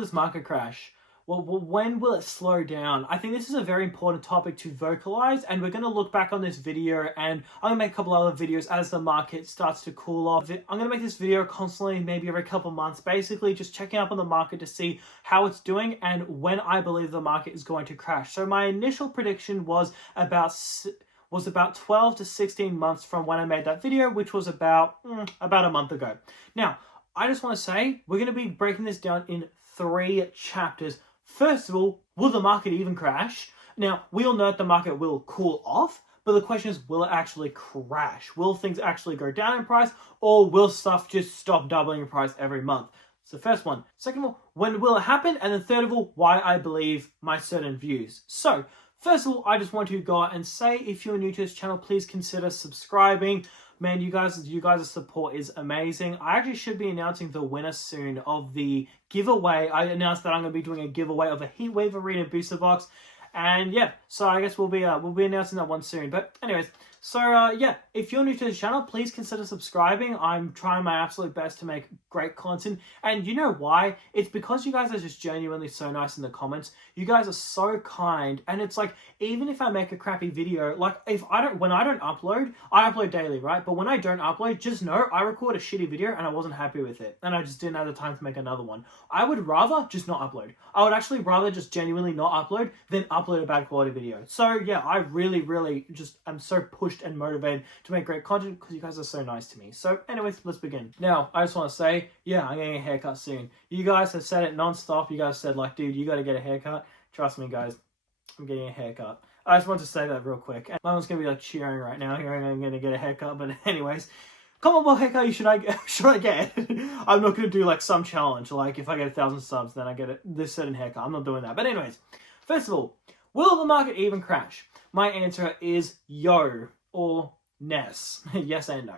This market crash? Well, when will it slow down? I think this is a very important topic to vocalize, and we're going to look back on this video, and I'm going to make a couple other videos as the market starts to cool off. I'm going to make this video constantly, maybe every couple months, basically just checking up on the market to see how it's doing and when I believe the market is going to crash. So my initial prediction was about 12 to 16 months from when I made that video, which was about a month ago. Now, I just want to say we're going to be breaking this down in 3 chapters. First of all, will the market even crash? Now, we all know that the market will cool off, but the question is, will it actually crash? Will things actually go down in price, or will stuff just stop doubling in price every month? It's the first one. Second of all, when will it happen? And then third of all, why I believe my certain views. So, first of all, I just want to go out and say, if you're new to this channel, please consider subscribing. Man, you guys' support is amazing. I actually should be announcing the winner soon of the giveaway. I announced that I'm going to be doing a giveaway of a Heatwave Arena booster box. And yeah, so I guess we'll be announcing that one soon. But anyways, so yeah, if you're new to this channel, please consider subscribing. I'm trying my absolute best to make great content. And you know why? It's because you guys are just genuinely so nice in the comments. You guys are so kind. And it's like, even if I make a crappy video, like when I don't upload, I upload daily, right? But when I don't upload, just know I record a shitty video and I wasn't happy with it. And I just didn't have the time to make another one. I would rather just not upload. I would actually rather just genuinely not upload than upload a bad quality video. So yeah, I really just am so pushed and motivated to make great content because you guys are so nice to me. So anyways, let's begin. Now, I just want to say, yeah, I'm getting a haircut soon. You guys have said it non-stop. You guys said like, dude, you got to get a haircut. Trust me, guys, I'm getting a haircut. I just want to say that real quick. And my one's going to be like cheering right now, hearing I'm going to get a haircut. But anyways, come on, what haircut should I get? I'm not going to do like some challenge. Like if I get 1,000 subs, then I get this certain haircut. I'm not doing that. But anyways, first of all, will the market even crash? My answer is yo or Ness. Yes and no.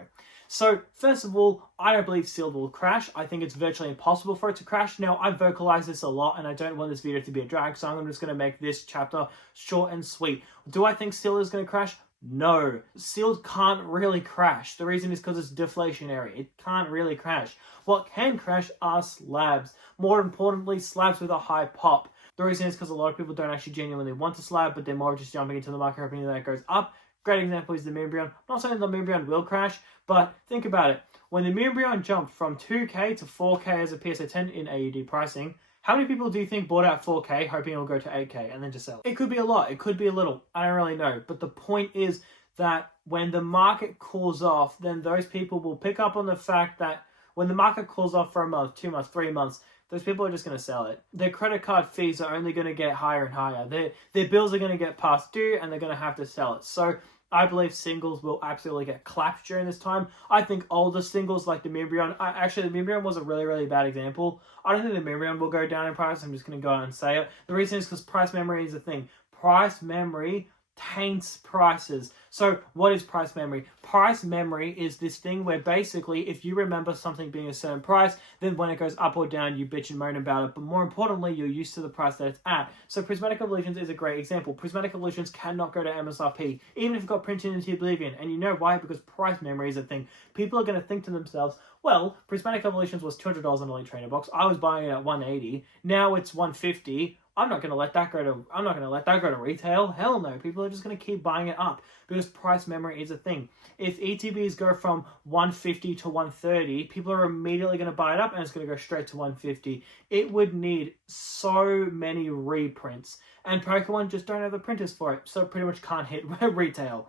So, first of all, I don't believe sealed will crash. I think it's virtually impossible for it to crash. Now, I've vocalized this a lot, and I don't want this video to be a drag, so I'm just going to make this chapter short and sweet. Do I think sealed is going to crash? No. Sealed can't really crash. The reason is because it's deflationary. It can't really crash. What can crash are slabs. More importantly, slabs with a high pop. The reason is because a lot of people don't actually genuinely want a slab, but they're more just jumping into the market hoping that it goes up. Great example is the Moonbryon. I'm not saying the Moonbryon will crash, but think about it. When the Moonbryon jumped from 2k to 4k as a PSA 10 in AUD pricing, how many people do you think bought out 4k hoping it will go to 8k and then just sell it? It could be a lot. It could be a little. I don't really know. But the point is that when the market cools off, then those people will pick up on the fact that when the market cools off for a month, 2 months, 3 months, those people are just going to sell it. Their credit card fees are only going to get higher and higher. Their bills are going to get past due and they're going to have to sell it. So I believe singles will absolutely get clapped during this time. I think older singles like the Moonbryon, actually the Moonbryon was a really bad example. I don't think the Moonbryon will go down in price. I'm just going to go out and say it. The reason is because price memory is a thing. Price memory taints prices. So what is price memory? Price memory is this thing where basically if you remember something being a certain price, then when it goes up or down, you bitch and moan about it. But more importantly, you're used to the price that it's at. So Prismatic Evolutions is a great example. Prismatic Evolutions cannot go to MSRP, even if it got printed into Oblivion. And you know why? Because price memory is a thing. People are going to think to themselves, well, Prismatic Evolutions was $200 in Elite Trainer Box. I was buying it at $180. Now it's $150. I'm not going to let that go to retail. Hell no. People are just going to keep buying it up because price memory is a thing. If ETBs go from 150 to 130, people are immediately going to buy it up and it's going to go straight to 150. It would need so many reprints and Pokemon just don't have the printers for it. So it pretty much can't hit retail.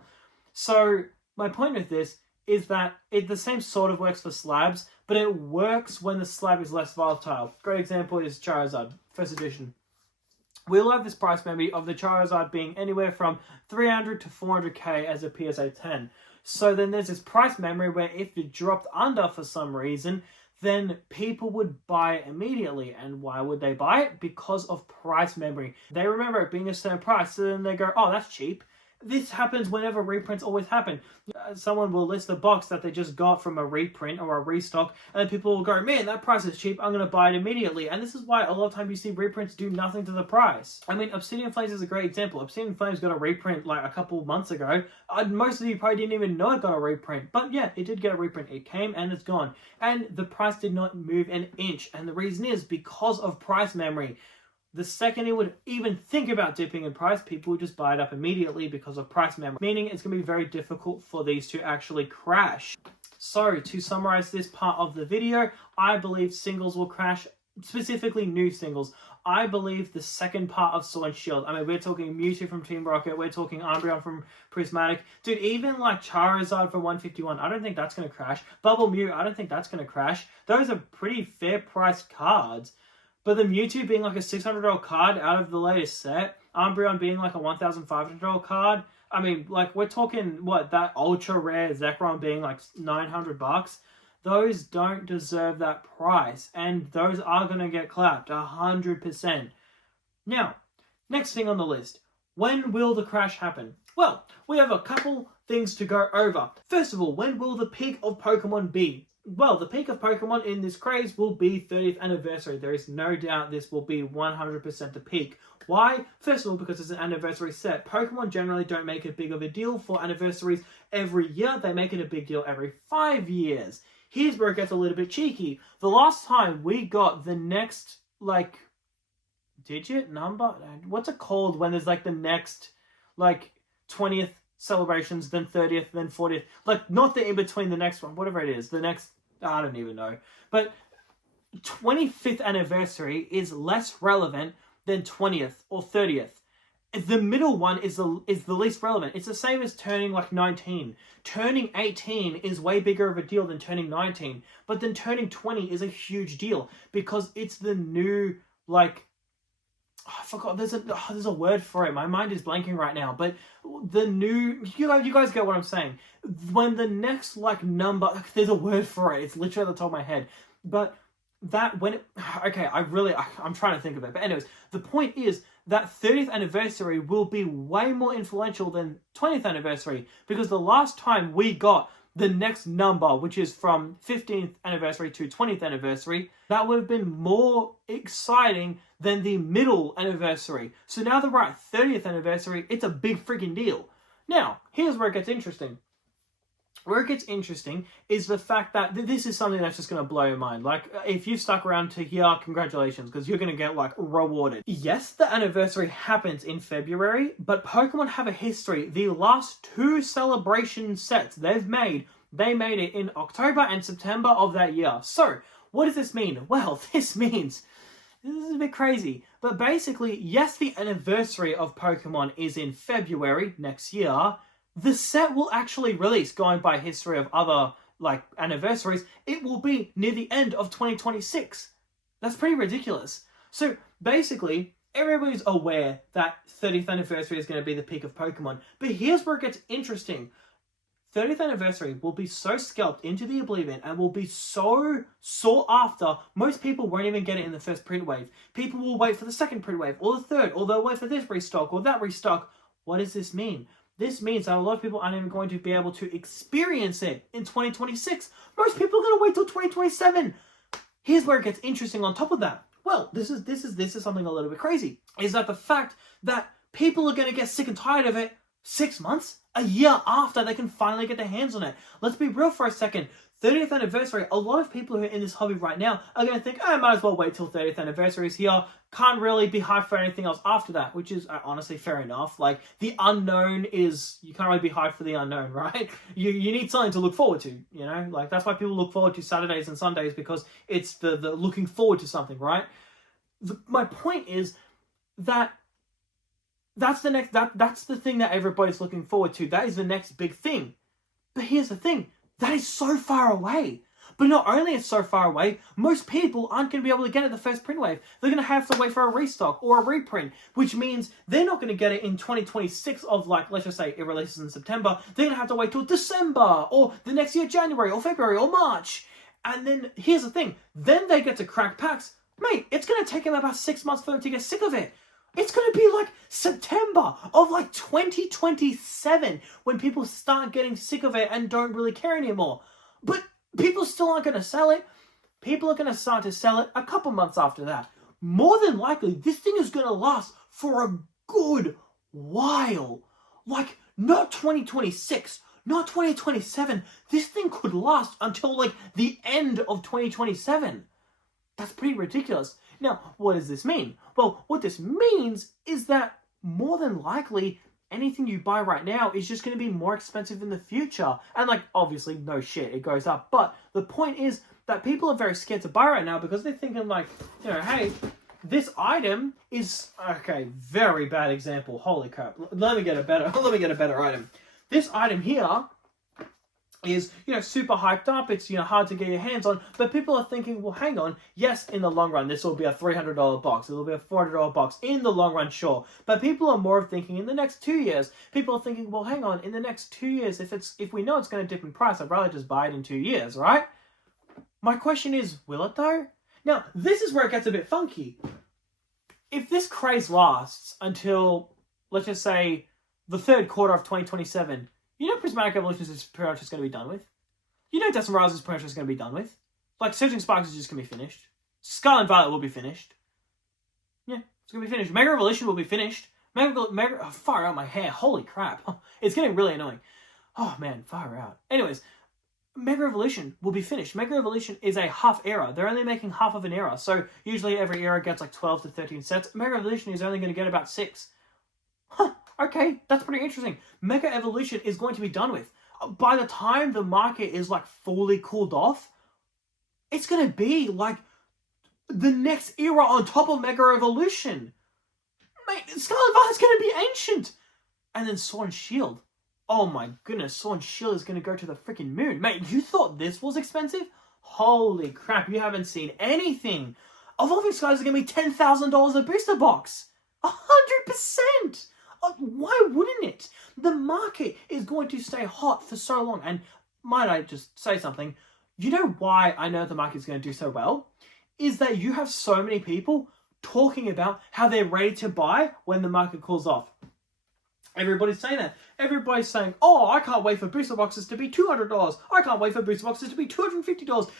So my point with this is that the same sort of works for slabs, but it works when the slab is less volatile. Great example is Charizard, first edition. We'll have this price maybe of the Charizard being anywhere from 300 to 400k as a PSA 10. So then there's this price memory where if it dropped under for some reason, then people would buy it immediately. And why would they buy it? Because of price memory. They remember it being a certain price, so then they go, oh, that's cheap. This happens whenever reprints always happen. Someone will list a box that they just got from a reprint or a restock, and then people will go, man, that price is cheap, I'm going to buy it immediately. And this is why a lot of times you see reprints do nothing to the price. I mean, Obsidian Flames is a great example. Obsidian Flames got a reprint like a couple months ago. Most of you probably didn't even know it got a reprint, but yeah, it did get a reprint. It came and it's gone. And the price did not move an inch. And the reason is because of price memory. The second it would even think about dipping in price, people would just buy it up immediately because of price memory. Meaning it's going to be very difficult for these to actually crash. So to summarize this part of the video, I believe singles will crash, specifically new singles. I believe the second part of Sword and Shield. I mean, we're talking Mewtwo from Team Rocket, we're talking Umbreon from Prismatic. Dude, even like Charizard for 151, I don't think that's going to crash. Bubble Mew, I don't think that's going to crash. Those are pretty fair priced cards. But the Mewtwo being like a $600 card out of the latest set, Umbreon being like a $1,500 card, I mean, like, we're talking, what, that ultra rare Zekrom being like $900? Those don't deserve that price, and those are going to get clapped 100%. Now, next thing on the list, when will the crash happen? Well, we have a couple things to go over. First of all, when will the peak of Pokemon be? Well, the peak of Pokemon in this craze will be 30th anniversary. There is no doubt this will be 100% the peak. Why? First of all, because it's an anniversary set. Pokemon generally don't make a big of a deal for anniversaries every year. They make it a big deal every 5 years. Here's where it gets a little bit cheeky. The last time we got the next, like, digit, number? What's it called when there's, like, the next, like, 20th celebrations, then 30th, then 40th? Like, not the in-between, the next one, whatever it is. The next, I don't even know. But 25th anniversary is less relevant than 20th or 30th. The middle one is the least relevant. It's the same as turning like 19. Turning 18 is way bigger of a deal than turning 19. But then turning 20 is a huge deal because it's the new, like, I forgot, there's a word for it. My mind is blanking right now. But the new, you guys get what I'm saying. When the next, like, number, there's a word for it. It's literally at the top of my head. But that, when it, okay, I'm trying to think of it. But anyways, the point is that 30th anniversary will be way more influential than 20th anniversary. Because the last time we got the next number, which is from 15th anniversary to 20th anniversary, that would have been more exciting than the middle anniversary. So now that we're at 30th anniversary, it's a big freaking deal. Now, here's where it gets interesting. Where it gets interesting is the fact that this is something that's just going to blow your mind. Like, if you've stuck around to here, congratulations, because you're going to get, like, rewarded. Yes, the anniversary happens in February, but Pokemon have a history. The last 2 celebration sets they made it in October and September of that year. So, what does this mean? Well, this means, this is a bit crazy, but basically, yes, the anniversary of Pokemon is in February next year. The set will actually release, going by history of other, like, anniversaries, it will be near the end of 2026. That's pretty ridiculous. So, basically, everybody's aware that 30th anniversary is going to be the peak of Pokemon. But here's where it gets interesting. 30th anniversary will be so scalped into the oblivion and will be so sought after, most people won't even get it in the first print wave. People will wait for the second print wave, or the third, or they'll wait for this restock, or that restock. What does this mean? This means that a lot of people aren't even going to be able to experience it in 2026. Most people are going to wait till 2027. Here's where it gets interesting on top of that. Well, this is something a little bit crazy. Is that the fact that people are going to get sick and tired of it 6 months, a year after they can finally get their hands on it. Let's be real for a second. 30th anniversary, a lot of people who are in this hobby right now are going to think, I might as well wait till 30th anniversary is here. Can't really be hyped for anything else after that, which is honestly fair enough. Like, the unknown is, you can't really be hyped for the unknown, right? You need something to look forward to, you know? Like, that's why people look forward to Saturdays and Sundays, because it's the looking forward to something, right? My point is that that's the thing that everybody's looking forward to. That is the next big thing. But here's the thing. That is so far away. But not only is it so far away, most people aren't going to be able to get it the first print wave. They're going to have to wait for a restock or a reprint, which means they're not going to get it in 2026 of, like, let's just say it releases in September. They're going to have to wait till December or the next year, January or February or March. And then here's the thing. Then they get to crack packs. Mate, it's going to take them about 6 months for them to get sick of it. It's going to be like September of like 2027 when people start getting sick of it and don't really care anymore. But people still aren't going to sell it. People are going to start to sell it a couple months after that. More than likely, this thing is going to last for a good while. Like, not 2026, not 2027. This thing could last until like the end of 2027. That's pretty ridiculous. Now, what does this mean? Well, what this means is that more than likely, anything you buy right now is just going to be more expensive in the future. And like, obviously, no shit, it goes up. But the point is that people are very scared to buy right now because they're thinking like, you know, hey, this item is, okay, very bad example. Holy crap. Let me get a better item. This item here is, you know, super hyped up. It's, you know, hard to get your hands on, but people are thinking, well, hang on. Yes, in the long run, this will be a $300 box. It'll be a $400 box in the long run, sure. But people are more thinking in the next 2 years. People are thinking, well, hang on, in the next 2 years, if we know it's going to dip in price, I'd rather just buy it in 2 years, right? My question is, will it though? Now, this is where it gets a bit funky. If this craze lasts until, let's just say, the third quarter of 2027, you know Prismatic Evolutions is pretty much just going to be done with. You know Death and Rise is pretty much just going to be done with. Like, Surging Sparks is just going to be finished. Scarlet Violet will be finished. Yeah, it's going to be finished. Mega Evolution will be finished. Oh, far out my hair. Holy crap. It's getting really annoying. Oh, man, far out. Anyways, Mega Evolution will be finished. Mega Evolution is a half era. They're only making half of an era. So, usually every era gets like 12 to 13 sets. Mega Evolution is only going to get about 6. Huh. Okay, that's pretty interesting. Mega Evolution is going to be done with. By the time the market is like fully cooled off, it's going to be like the next era on top of Mega Evolution. Mate, Scarlet Violet's going to be ancient. And then Sword and Shield. Oh my goodness, Sword and Shield is going to go to the freaking moon. Mate, you thought this was expensive? Holy crap, you haven't seen anything. Evolving Skies are going to be $10,000 a booster box. 100%. Why wouldn't it? The market is going to stay hot for so long. And might I just say something? You know why I know the market is going to do so well? Is that you have so many people talking about how they're ready to buy when the market cools off. Everybody's saying that. Everybody's saying, oh, I can't wait for booster boxes to be $200. I can't wait for booster boxes to be $250.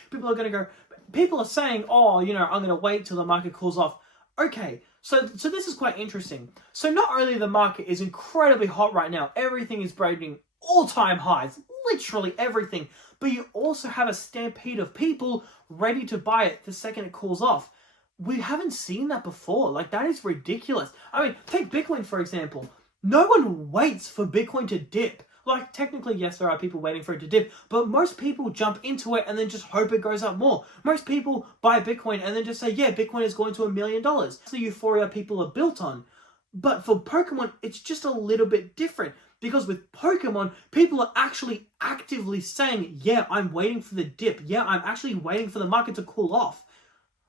People are saying, oh, you know, I'm going to wait till the market cools off. Okay, so this is quite interesting. So not only the market is incredibly hot right now, everything is breaking all-time highs, literally everything, but you also have a stampede of people ready to buy it the second it cools off. We haven't seen that before. Like, that is ridiculous. I mean, take Bitcoin, for example. No one waits for Bitcoin to dip. Like, technically, yes, there are people waiting for it to dip, but most people jump into it and then just hope it goes up more. Most people buy Bitcoin and then just say, yeah, Bitcoin is going to $1 million. That's the euphoria people are built on. But for Pokemon, it's just a little bit different. Because with Pokemon, people are actually actively saying, yeah, I'm waiting for the dip. Yeah, I'm actually waiting for the market to cool off.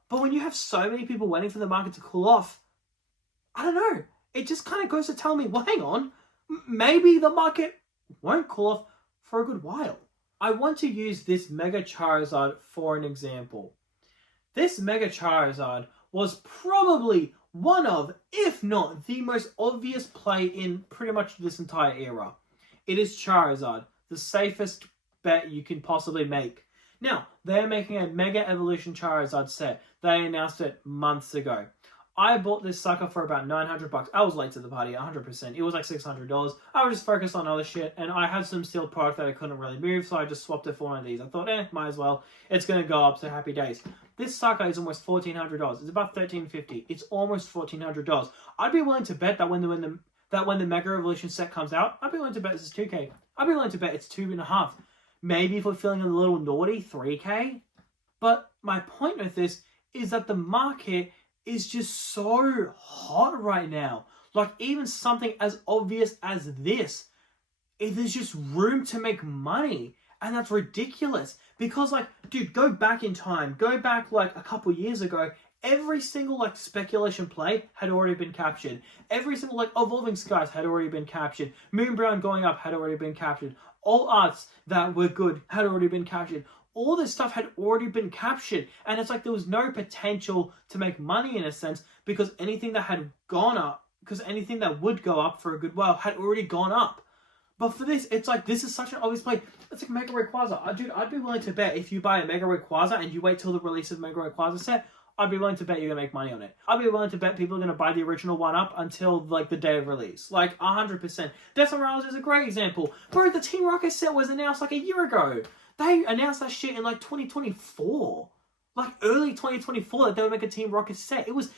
But when you have so many people waiting for the market to cool off, I don't know. It just kind of goes to tell me, well, hang on. Maybe the market won't cool off for a good while. I want to use this Mega Charizard for an example. This Mega Charizard was probably one of, if not the most obvious play in pretty much this entire era. It is Charizard, the safest bet you can possibly make. Now, they're making a Mega Evolution Charizard set. They announced it months ago. I bought this sucker for about $900. I was late to the party, 100%. It was like $600. I was just focused on other shit, and I had some sealed product that I couldn't really move, so I just swapped it for one of these. I thought, might as well. It's going to go up, so happy days. This sucker is almost $1,400. It's about $1,350. It's almost $1,400. I'd be willing to bet that when the Mega Evolution set comes out, I'd be willing to bet this is $2K. I'd be willing to bet it's $2.5. Maybe if we're feeling a little naughty, $3K. But my point with this is that the market is just so hot right now. Like, even something as obvious as this, there's just room to make money. And that's ridiculous. Because, like, dude, go back in time. Go back, like, a couple years ago. Every single, like, speculation play had already been captured. Every single, like, Evolving Skies had already been captured. Moonbrown going up had already been captured. All arts that were good had already been captured. all this stuff had already been captured. And it's like there was no potential to make money in a sense, because anything that had gone up, because anything that would go up for a good while had already gone up. But for this, it's like, this is such an obvious play. It's like Mega Rayquaza. Dude, I'd be willing to bet if you buy a Mega Rayquaza and you wait till the release of Mega Rayquaza set, I'd be willing to bet you're going to make money on it. I'd be willing to bet people are going to buy the original one up until, like, the day of release. Like, 100%. Desmorales is a great example. Bro, the Team Rocket set was announced, like, a year ago. They announced that shit in, like, 2024. Like, early 2024 that they would make a Team Rocket set. It was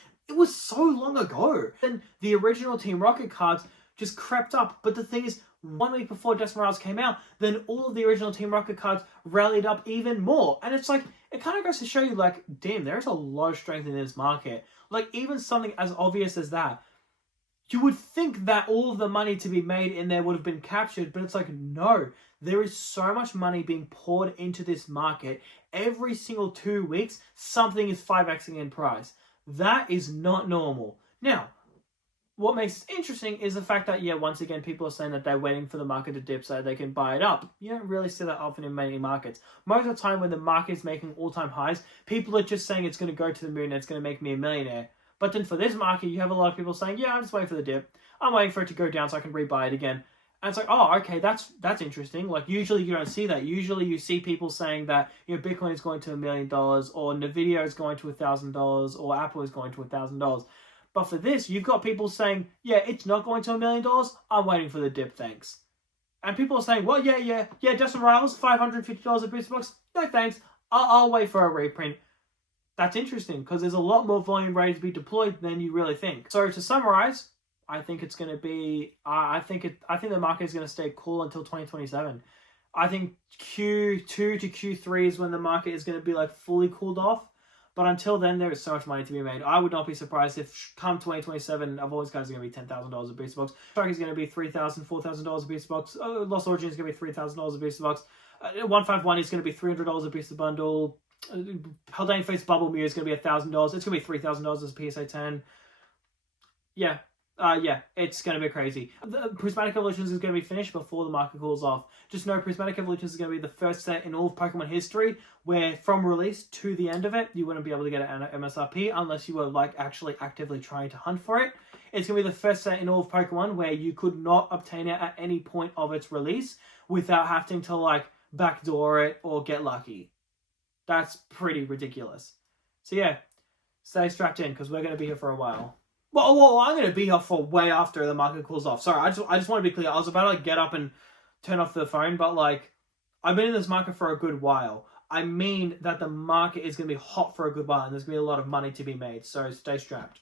so long ago. Then the original Team Rocket cards just crept up. But the thing is, 1 week before Desmorales came out, then all of the original Team Rocket cards rallied up even more. And it's like, it kind of goes to show you, like, damn, there's a lot of strength in this market. Like, even something as obvious as that. You would think that all of the money to be made in there would have been captured, but it's like, no. There is so much money being poured into this market. Every single 2 weeks, something is 5xing in price. That is not normal. Now, what makes it interesting is the fact that, yeah, once again, people are saying that they're waiting for the market to dip so they can buy it up. You don't really see that often in many markets. Most of the time when the market is making all-time highs, people are just saying it's going to go to the moon and it's going to make me a millionaire. But then for this market, you have a lot of people saying, yeah, I'm just waiting for the dip. I'm waiting for it to go down so I can rebuy it again. And it's like, oh, okay, that's interesting. Like, usually you don't see that. Usually you see people saying that, you know, Bitcoin is going to $1 million, or Nvidia is going to $1,000, or Apple is going to $1,000. But for this, you've got people saying, yeah, it's not going to $1 million. I'm waiting for the dip, thanks. And people are saying, well, yeah, Desmorales, $550 a booster box. No, thanks. I'll wait for a reprint. That's interesting, because there's a lot more volume ready to be deployed than you really think. So to summarize, I think it's going to be, I think the market is going to stay cool until 2027. I think Q2 to Q3 is when the market is going to be, like, fully cooled off. But until then, there is so much money to be made. I would not be surprised if come 2027, of all these guys are going to be $10,000 a booster box. Strike is going to be $3,000, $4,000 a booster box. Lost Origin is going to be $3,000 a booster box. 151 is going to be $300 a booster bundle. Haldane Face Bubble Mew is going to be $1,000. It's going to be $3,000 as a PSA 10. Yeah. It's going to be crazy. The Prismatic Evolutions is going to be finished before the market cools off. Just know Prismatic Evolutions is going to be the first set in all of Pokemon history where from release to the end of it, you wouldn't be able to get it at MSRP unless you were, like, actually actively trying to hunt for it. It's going to be the first set in all of Pokemon where you could not obtain it at any point of its release without having to, like, backdoor it or get lucky. That's pretty ridiculous. So yeah, stay strapped in because we're going to be here for a while. Well, I'm going to be here for way after the market cools off. Sorry, I just want to be clear. I was about to, like, get up and turn off the phone, but, like, I've been in this market for a good while. I mean that the market is going to be hot for a good while, and there's going to be a lot of money to be made, so stay strapped.